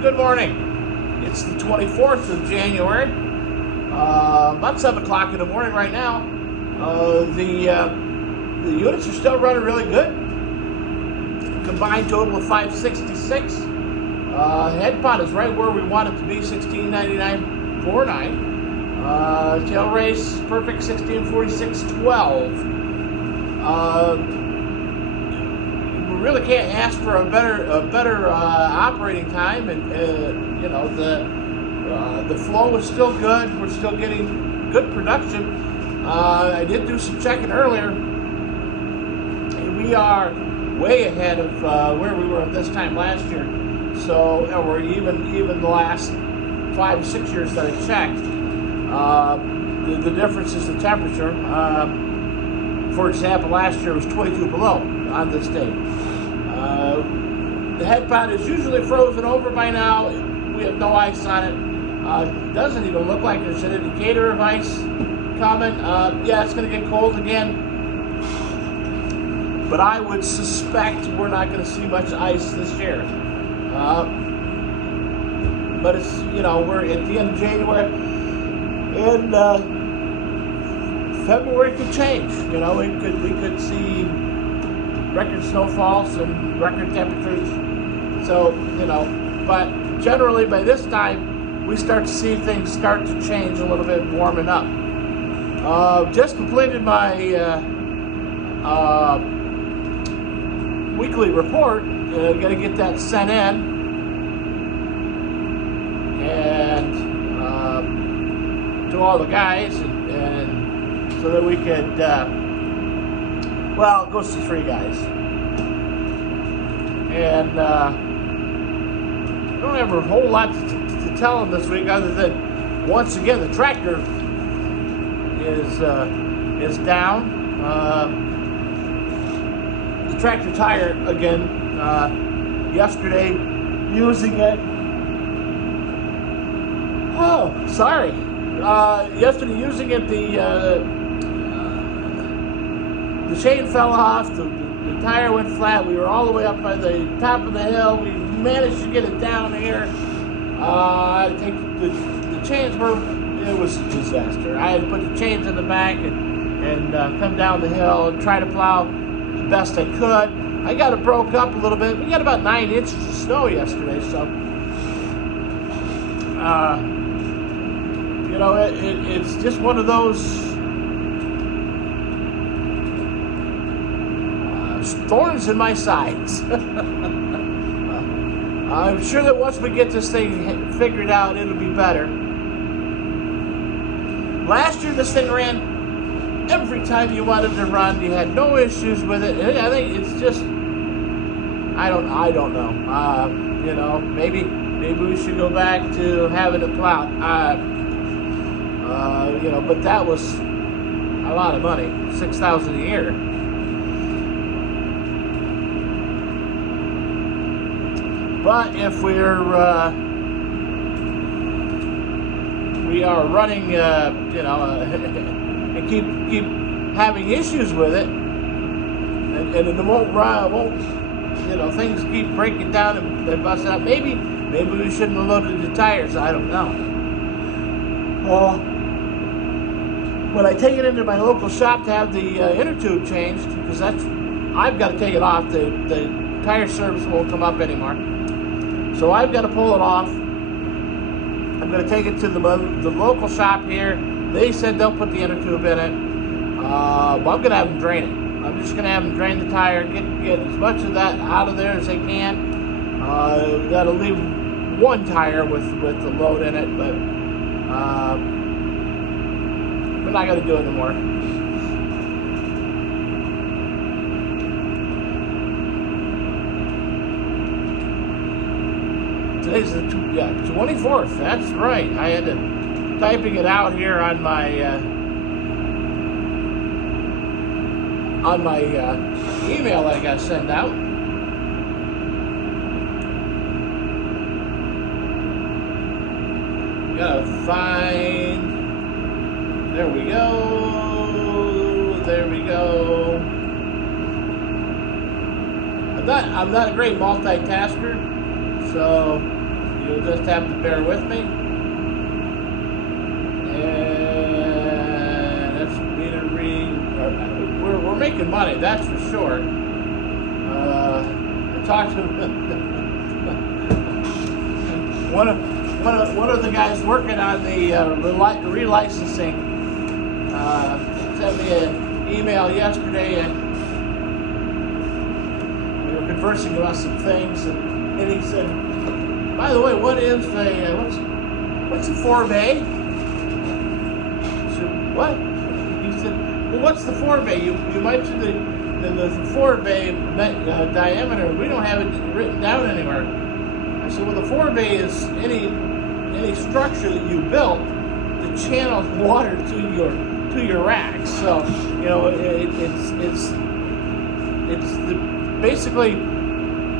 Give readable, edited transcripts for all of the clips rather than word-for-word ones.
Good morning. It's the 24th of January, about 7 o'clock in the morning right now. The units are still running really good. Combined total of 566. Head pot is right where we want it to be, 1699.49. Tail race perfect, 1646.12. We really can't ask for a better operating time, and the flow is still good. We're still getting good production. I did do some checking earlier, and we are way ahead of where we were at this time last year. So, or even the last 5 or 6 years that I checked. The difference is the temperature. For example, last year was 22 below on this day. The head pot is usually frozen over by now. We have no ice on it. Doesn't even look like there's an indicator of ice coming. Yeah, it's going to get cold again. But I would suspect we're not going to see much ice this year. But it's, we're at the end of January, and February could change. We could see record snowfalls and record temperatures. So, but generally by this time, we start to see things start to change a little bit, warming up. Just completed my weekly report. Got to get that sent in, and to all the guys, and so that we could, well, it goes to 3 guys. And I don't have a whole lot to tell them this week, other than, once again, the tractor is down. The tractor tire, again, yesterday, using it. Oh, sorry. Yesterday, using it, the chain fell off, the tire went flat. We were all the way up by the top of the hill. We managed to get it down here. I think the chains it was a disaster. I had to put the chains in the back and come down the hill and try to plow the best I could. I got it broke up a little bit. We got about 9 inches of snow yesterday, so it's just one of those thorns in my sides. I'm sure that once we get this thing figured out, it'll be better. Last year, this thing ran every time you wanted to run. You had no issues with it. I think it's just, I don't know. Maybe we should go back to having it plowed. But that was a lot of money, $6,000 a year. But if we are running, and keep having issues with it, and it won't things keep breaking down and busting out. Maybe we shouldn't have loaded the tires. I don't know. When I take it into my local shop to have the inner tube changed, because I've got to take it off. The tire service won't come up anymore. So I've got to pull it off. I'm going to take it to the local shop here. They said they'll put the inner tube in it. But I'm going to have them drain it. I'm just going to have them drain the tire, get as much of that out of there as they can. That'll leave 1 tire with the load in it, but we're not going to do it anymore. Today's the 24th. That's right. I had to typing it out here on my email I got sent out. Gotta find. There we go. I'm not a great multitasker, so you'll just have to bear with me. And that's meter read. We're making money, that's for sure. I talked to one of the guys working on the relicensing. Sent me an email yesterday, and we were conversing about some things, and he said, "By the way, what is what's a 4-bay?" I said, "What?" He said, "Well, what's the 4-bay? You mentioned the 4-bay diameter. We don't have it written down anywhere." I said, "Well, the 4-bay is any structure that you built that channels water to your racks. So, you know, it's basically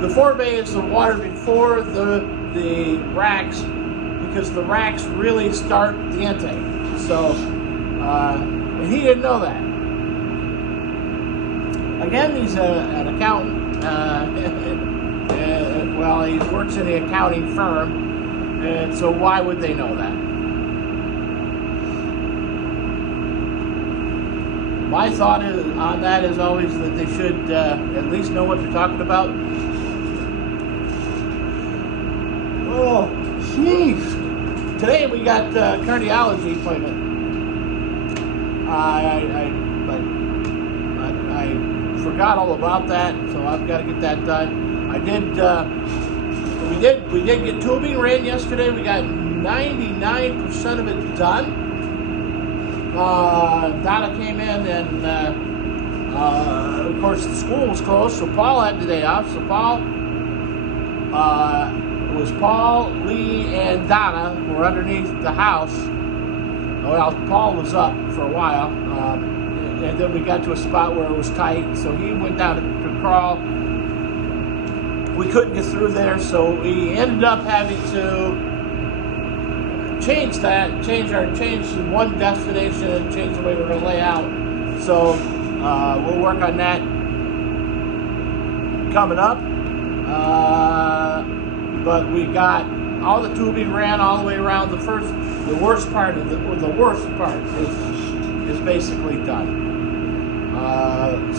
the 4-bay is the water before the racks, because the racks really start the intake. So, and he didn't know that. Again, he's an accountant. Well, he works in the accounting firm, and so why would they know that? My thought on that is always that they should at least know what they're talking about. Oh, jeez. Today we got a cardiology appointment. I forgot all about that, so I've got to get that done. We did get tubing ran yesterday. We got 99% of it done. Donna came in, and of course the school was closed, so Paul had the day off. So it was Paul, Lee, and Donna who were underneath the house. Well, Paul was up for a while, and then we got to a spot where it was tight, so he went down to crawl. We couldn't get through there, so we ended up having to change one destination and change the way we're going to lay out. So we'll work on that coming up. But we got all the tubing ran all the way around. The worst part is basically done.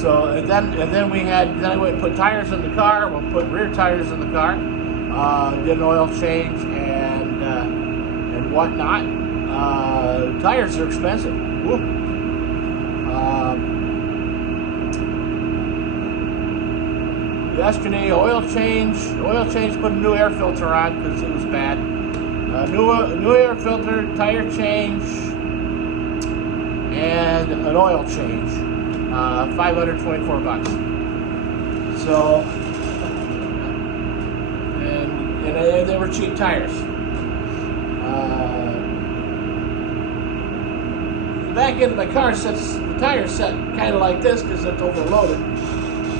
So and then I went and put tires in the car. We'll put rear tires in the car. Did an oil change and whatnot. Tires are expensive. Yesterday, oil change. Put a new air filter on because it was bad. New air filter, tire change, and an oil change. $524. So, and they were cheap tires. The back end of my car the tire set kind of like this because it's overloaded.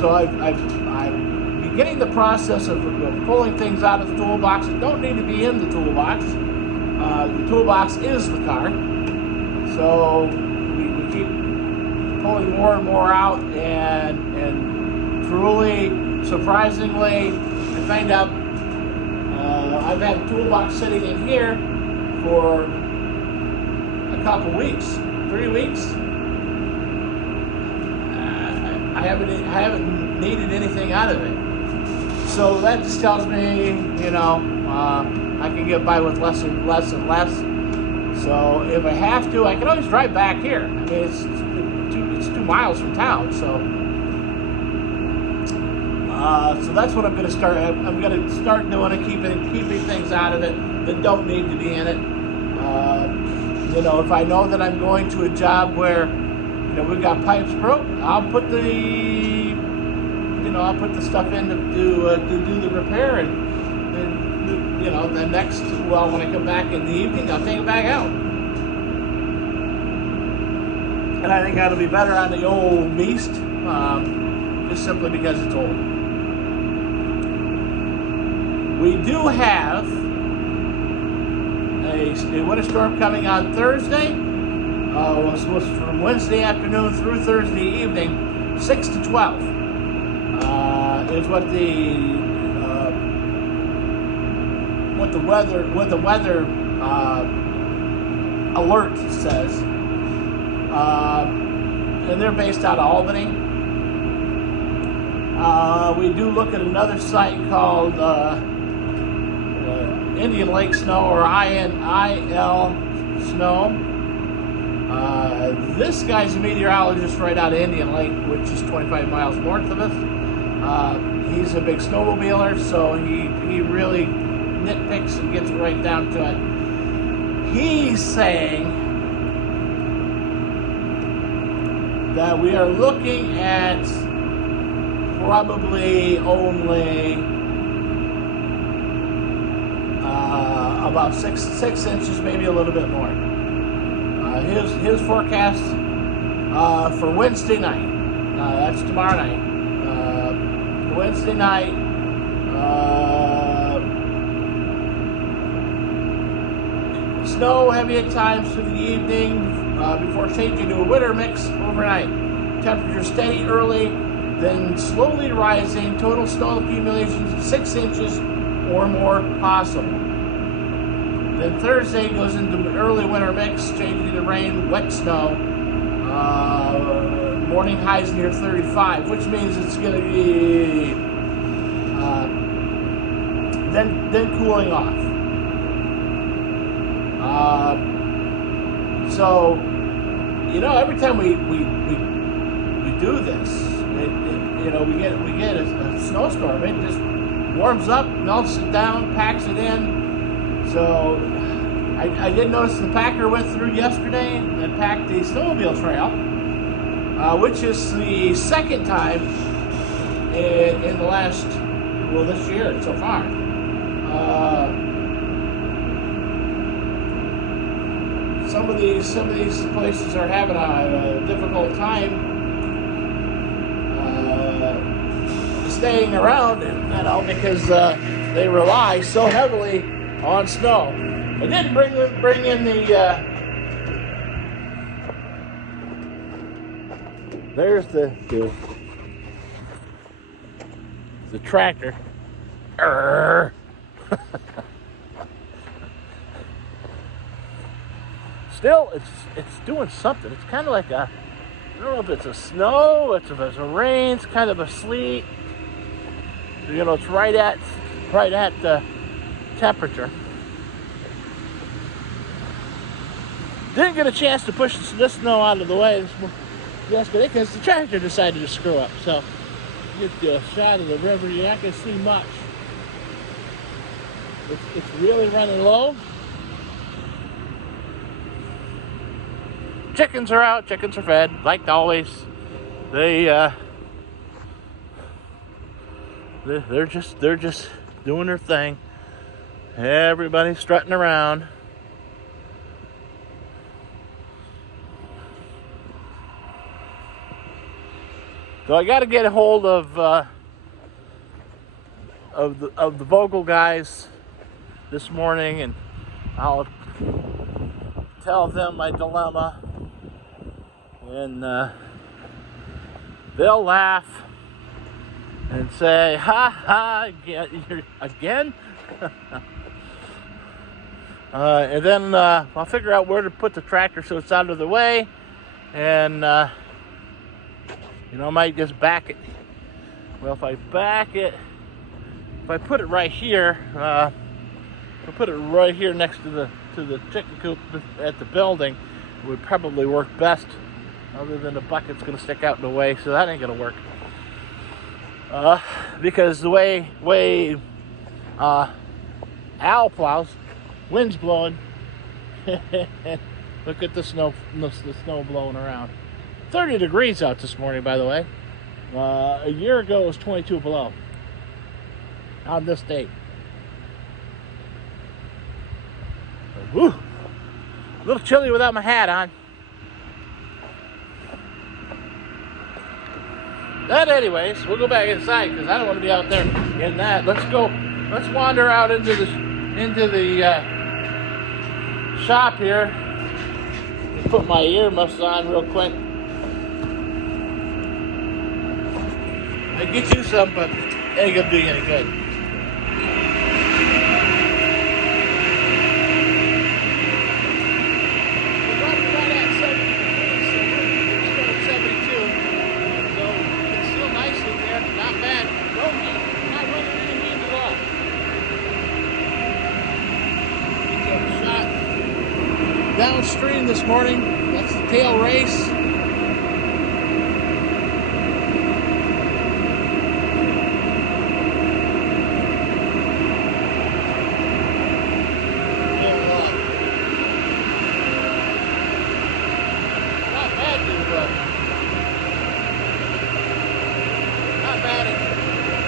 So I'm beginning the process of pulling things out of the toolbox that don't need to be in the toolbox. The toolbox is the car. So we keep pulling more and more out, and truly, surprisingly, I find out I've had a toolbox sitting in here for a couple weeks, 3 weeks. I haven't needed anything out of it. So that just tells me, you know, I can get by with less and less and less. So if I have to, I can always drive back here. I mean, it's 2 miles from town, so that's what I'm going to start. I'm going to start doing, keeping things out of it that don't need to be in it. You know, if I know that I'm going to a job where, you know, we've got pipes broke, I'll put the stuff in to do the repair, and you know, the next, well, when I come back in the evening, I'll take it back out. And I think that'll be better on the old beast, just simply because it's old. We do have a winter storm coming on Thursday. Was from Wednesday afternoon through Thursday evening, 6 to 12. Is what the what the weather alert says, and they're based out of Albany. We do look at another site called Indian Lake Snow, or IL Snow. This guy's a meteorologist right out of Indian Lake, which is 25 miles north of us. He's a big snowmobiler, so he really nitpicks and gets right down to it. He's saying that we are looking at probably only about six inches, maybe a little bit more. His forecast for Wednesday night. That's tomorrow night. Wednesday night. Snow heavy at times through the evening before changing to a winter mix overnight. Temperature steady early, then slowly rising. Total snow accumulations of 6 inches or more possible. Then Thursday goes into early winter mix, changing to rain, wet snow. Morning highs near 35, which means it's going to be then cooling off. So, you know, every time we do this, we get a snowstorm. It just warms up, melts it down, packs it in. So I did notice the packer went through yesterday and packed the snowmobile trail, which is the second time in the last, this year so far. Some of these places are having a difficult time staying around, because they rely so heavily on snow. I did bring in the. There's the tractor. Still, it's doing something. It's kind of like I don't know if it's a snow, if it's a rain, it's kind of a sleet. It's right at the temperature. Didn't get a chance to push this snow out of the way yesterday because the tractor decided to screw up. So, get the shot of the river, you're not going to see much. It's really running low. Chickens are out, chickens are fed, like always. They're just doing their thing. Everybody's strutting around. So I got to get a hold of the Vogel guys this morning, and I'll tell them my dilemma, and they'll laugh and say, "Ha ha, again." And then I'll figure out where to put the tractor so it's out of the way, and I might just back it. Well, if I back it, if I put it right here, I'll put it right here next to the chicken coop at the building, it would probably work best. Other than the bucket's going to stick out in the way, so that ain't going to work. Because the way Al plows, wind's blowing. Look at the snow blowing around. 30 degrees out this morning, by the way. A year ago it was 22 below on this date. Woo! A little chilly without my hat on. But anyways, we'll go back inside because I don't want to be out there in that. Let's wander out into the shop here. Put my earmuffs on real quick. I get you some, but it ain't gonna do you any good. downstream this morning. That's the tail race. Not bad, dude, but not bad.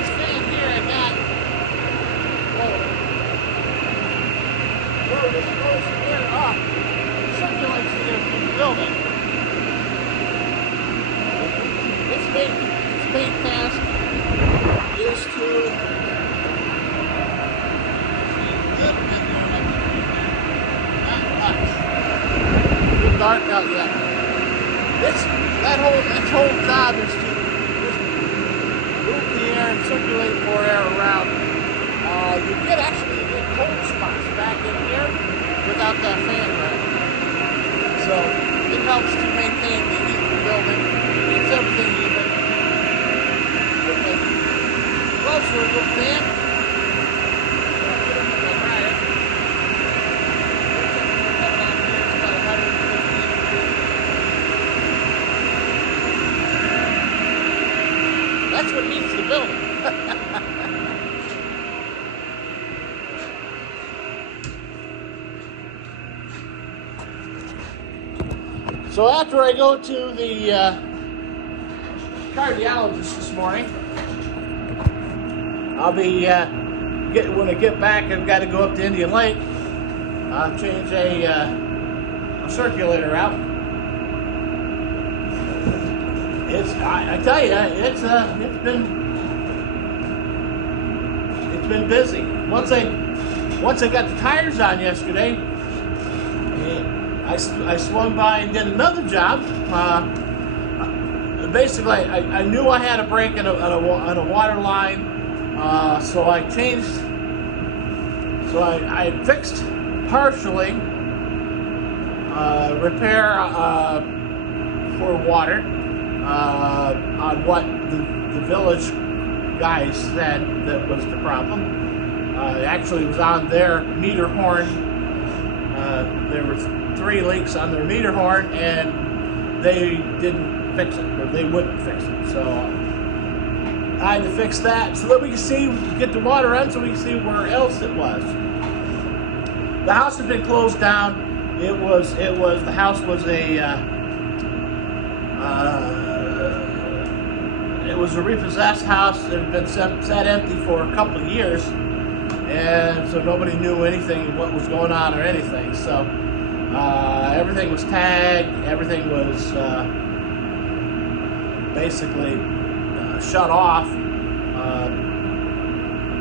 This fan here I got. Whoa, this blows the air up. Circulates the air through the building. Its main task is to it's dark out yet. This whole job is to just move the air and circulate more air around. You get cold spots back in here without that fan running. So it helps to maintain the heat of the building, keeps everything even. Gloves are a little damp. That's what heats the building. So after I go to the cardiologist this morning, I'll be when I get back, I've got to go up to Indian Lake. I'll change a circulator out. I tell you, it's been busy. Once I got the tires on yesterday, I swung by and did another job. Basically, I knew I had a break on a water line, so I changed. So I fixed partially repair for water on what the village guys said that was the problem. Actually, it was on their meter horn. There were 3 leaks on their meter horn, and they didn't fix it, or they wouldn't fix it. So I had to fix that so that we can get the water on, so we can see where else it was. The house had been closed down. The house was it was a repossessed house that had been sat empty for a couple of years, and so nobody knew anything, what was going on or anything. So everything was tagged, everything was basically shut off.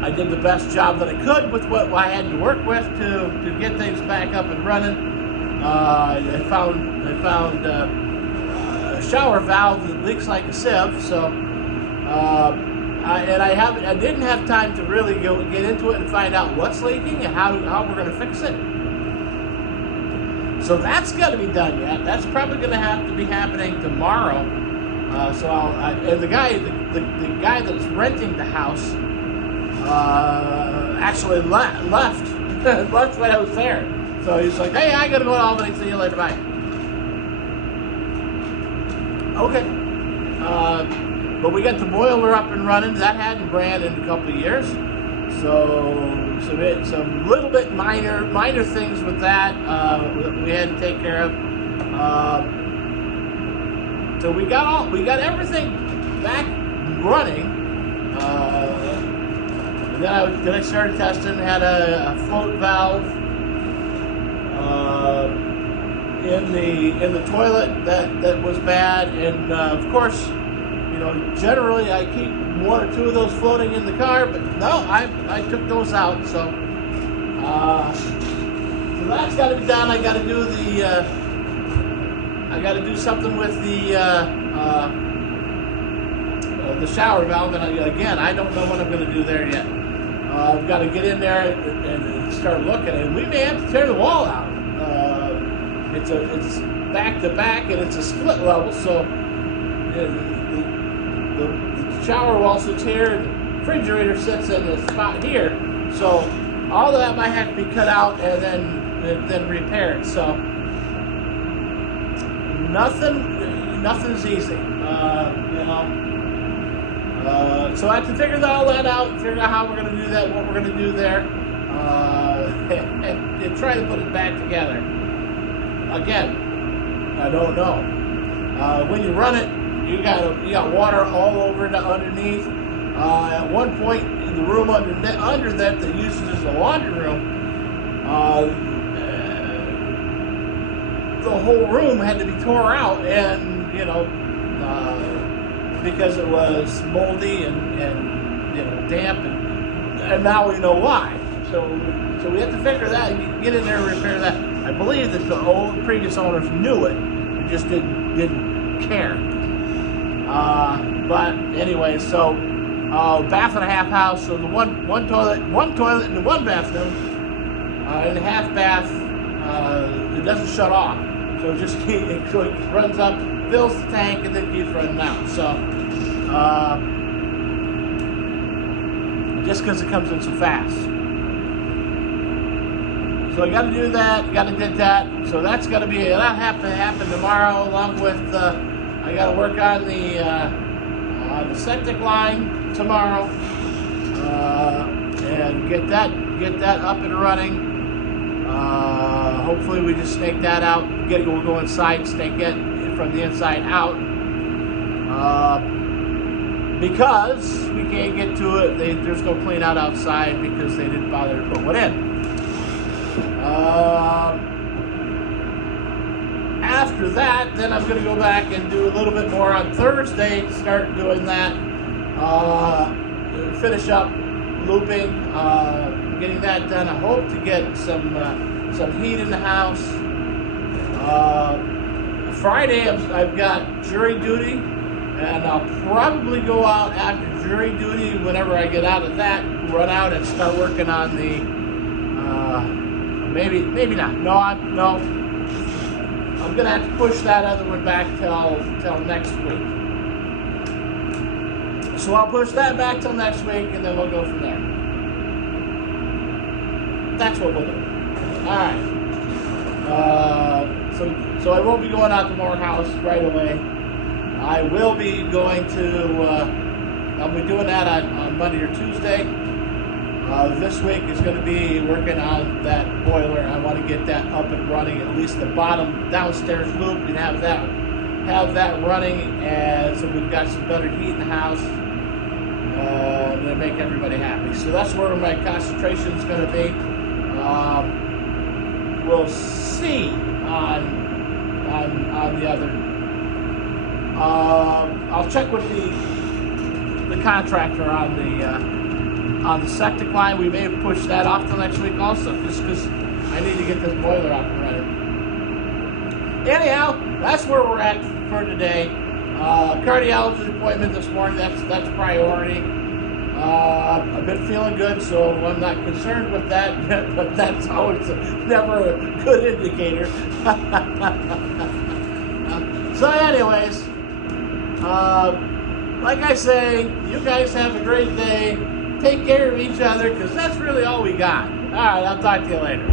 I did the best job that I could with what I had to work with to get things back up and running. I found a shower valve that leaks like a sieve, so I didn't have time to really get into it and find out what's leaking and how we're going to fix it. So that's got to be done yet. That's probably going to have to be happening tomorrow. So and the guy that's renting the house actually left when I was there. So he's like, "Hey, I got to go to Albany. See you later. Bye." Okay. But we got the boiler up and running. That hadn't ran in a couple of years. So some little bit minor things with that we had to take care of. So we got everything back running. Then I started testing. Had a float valve in the toilet that was bad, and of course, generally I keep 1 or 2 of those floating in the car, but no, I took those out. So that's got to be done. I got to do something with the shower valve, and again, I don't know what I'm going to do there yet. I've got to get in there and start looking, and we may have to tear the wall out. It's back to back, and it's a split level, so the shower wall sits here, and the refrigerator sits in the spot here. So all of that might have to be cut out and then repaired. So nothing's easy. So I have to figure all that out, figure out how we're going to do that, what we're going to do there, and try to put it back together. Again, I don't know. When you run it, you got water all over it underneath. At one point in the room under that uses as a laundry room, the whole room had to be tore out, and because it was moldy and damp, and now we know why. So we have to figure that, get in there and repair that. I believe that the previous owners knew it, and just didn't care. But anyway, so bath and a half house. So the one toilet and one bathroom, and a half bath. It doesn't shut off, so it runs up, fills the tank, and then keeps running out. So just because it comes in so fast. So I got to do that. Got to get that. So that have to happen tomorrow, along with I got to work on the septic line tomorrow, and get that up and running. Hopefully we just snake that out. We'll go inside, snake it from the inside out. Because we can't get to it, there's no clean out outside because they didn't bother to put one in. After that, then I'm going to go back and do a little bit more on Thursday. Start doing that. Finish up looping, getting that done. I hope to get some heat in the house. Friday I've got jury duty, and I'll probably go out after jury duty whenever I get out of that, run out and start working on the maybe not. No, I'm gonna have to push that other one back till next week. So I'll push that back till next week, and then we'll go from there. That's what we'll do. All right. So I won't be going out to Morehouse right away. I will be going to. I'll be doing that on Monday or Tuesday. This week is going to be working on that boiler. I want to get that up and running, at least the bottom downstairs loop, and have that running, and so we've got some better heat in the house. To make everybody happy. So that's where my concentration is going to be. We'll see on the other. I'll check with the contractor on the septic line. We may push that off till next week also, just because I need to get this boiler up and running. Anyhow, that's where we're at for today. Cardiologist appointment this morning. That's priority. I've been feeling good, so I'm not concerned with that, but that's always never a good indicator. So anyways, like I say, you guys have a great day. Take care of each other, because that's really all we got. All right, I'll talk to you later.